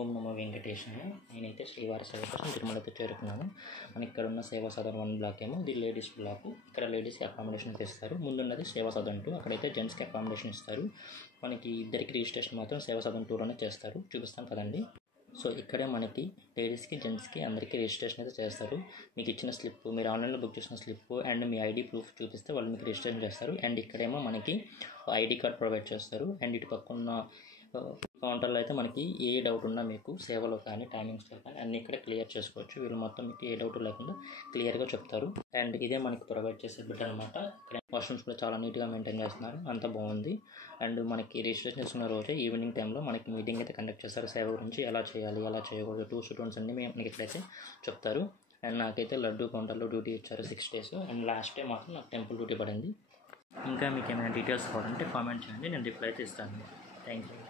ఓం నమో వెంకటేశాయ. నేనైతే శ్రీవారి సేవ కోసం తిరుమలతో చేరుకున్నాను. మనకి ఇక్కడ ఉన్న సేవా సదన్ 1 బ్లాక్ ఏమో ఇది లేడీస్ బ్లాక్. ఇక్కడ లేడీస్కి అకామిడేషన్ ఇస్తారు. ముందున్నది సేవా సదన్ 2, అక్కడైతే జెంట్స్కి అకామిడేషన్ ఇస్తారు. మనకి ఇద్దరికి రిజిస్ట్రేషన్ మాత్రం సేవా సదన్ 2లోనే చేస్తారు. చూపిస్తాం కదండి. సో ఇక్కడే మనకి లేడీస్కి జెంట్స్కి అందరికీ రిజిస్ట్రేషన్ అయితే చేస్తారు. మీకు ఇచ్చిన స్లిప్, మీరు ఆన్లైన్లో బుక్ చేసిన slip and me ID proof చూపిస్తే వాళ్ళు మీకు రిజిస్ట్రేషన్ చేస్తారు. అండ్ ఇక్కడేమో మనకి ఐడి కార్డ్ ప్రొవైడ్ చేస్తారు. అండ్ ఇటు పక్కన కౌంటర్లో అయితే మనకి ఏ డౌట్ ఉన్నా మీకు సేవలో కానీ టైమింగ్స్లో కానీ అన్నీ ఇక్కడ క్లియర్ చేసుకోవచ్చు. వీళ్ళు మొత్తం మీకు ఏ డౌట్ లేకుండా క్లియర్గా చెప్తారు. అండ్ ఇదే మనకి ప్రొవైడ్ చేసే బిడ్ అనమాట. ఇక్కడ వాష్రూమ్స్ కూడా చాలా నీట్గా మెయింటైన్ చేస్తున్నారు, అంత బాగుంది. అండ్ మనకి రిజిస్ట్రేషన్ చేసుకున్న రోజే ఈవినింగ్ టైంలో మనకి మీటింగ్ అయితే కండక్ట్ చేస్తారు. సేవ గురించి ఎలా చేయాలి, ఎలా చేయకూడదు, 2 స్టూడెంట్స్ అన్ని మనకి ఇక్కడైతే చెప్తారు. అండ్ నాకైతే లడ్డు కౌంటర్లో డ్యూటీ ఇచ్చారు 6 days. అండ్ లాస్ట్ డే మాత్రం నాకు టెంపుల్ డ్యూటీ పడింది. ఇంకా మీకు ఏమైనా డీటెయిల్స్ కావాలంటే కామెంట్ చేయండి, నేను రిప్లై అయితే ఇస్తాను. Thank you.